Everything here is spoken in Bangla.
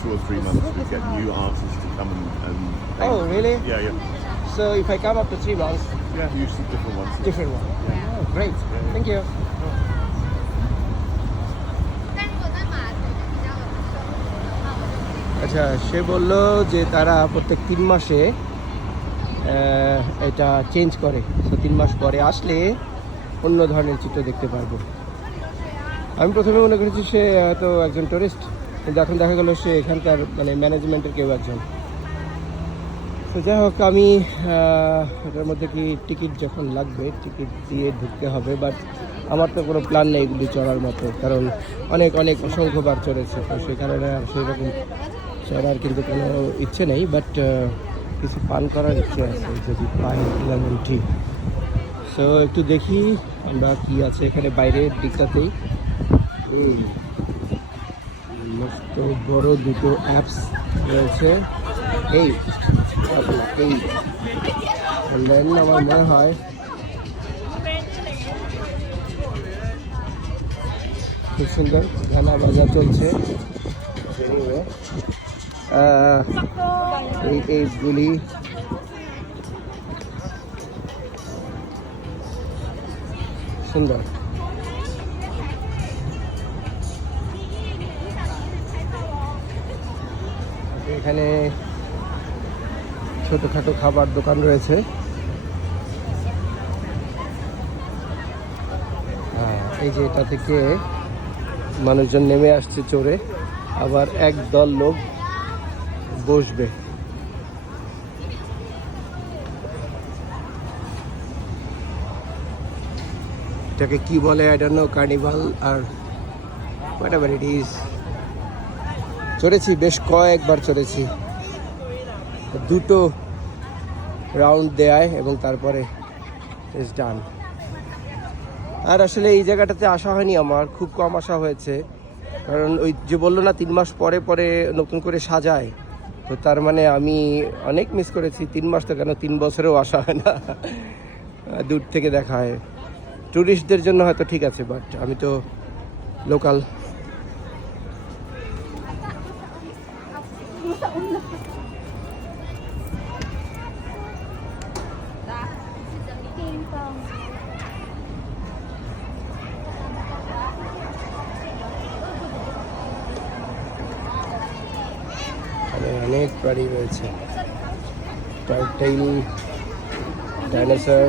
two or three months we get new artists to come and. and oh, really? Yeah, yeah. So if I come after three months. Yeah, you see different ones. Yeah. Different ones. Yeah. Oh, great. Yeah, yeah. Thank you. আচ্ছা সে বলল যে তারা প্রত্যেক তিন মাসে এটা চেঞ্জ করে তো তিন মাস পরে আসলে অন্য ধরনের চিত্র দেখতে পারব আমি প্রথমে মনে করেছি সে তো একজন টুরিস্ট কিন্তু এখন দেখা গেলো সে এখানকার মানে ম্যানেজমেন্টের কেউ একজন। তো যাই হোক, আমি এটার মধ্যে কি টিকিট যখন লাগবে টিকিট দিয়ে ঢুকতে হবে বাট আমার তো কোনো প্ল্যান নেই এগুলি চড়ার মতো, কারণ অনেক অনেক অসংখ্যবার চড়েছে, তো সেই কারণে আর সেই রকম চড়ার কিন্তু কোনো ইচ্ছে নেই বাট কিছু পান করার ইচ্ছে আছে, যদি পাই লেমন টি সো একটু দেখি আমরা কি আছে এখানে বাইরের দিকটাতেই। মস্ত বড় দুটো অ্যাপস রয়েছে। এই এই আমার মনে হয় খুব সুন্দর গানা বাজার চলছে। এই এইগুলি সুন্দর। এখানে ছোটোখাটো খাবার দোকান রয়েছে। হ্যাঁ, এই যে এটা থেকে মানুষজন নেমে আসছে চড়ে আবার এক দল লোক বসবে। এটাকে কি বলে? আই নো কার্নিভাল আর হোয়াট এভার ইট ইজ চড়েছি, বেশ কয়েকবার চড়েছি। দুটো রাউন্ড দেয় এবং তারপরে ইজ ডান আর আসলে এই জায়গাটাতে আসা হয়নি আমার, খুব কম আসা হয়েছে। কারণ ওই যে বলল না, তিন মাস পরে পরে নতুন করে সাজায়। তো তার মানে আমি অনেক মিস করেছি, তিন মাস তো কেন তিন বছরেও আসা হয় না। দূর থেকে দেখা হয়। ট্যুরিস্টদের জন্য হয়তো ঠিক আছে বাট আমি তো লোকাল এখানে অনেক প্রাণী রয়েছে। Turtle dinosaur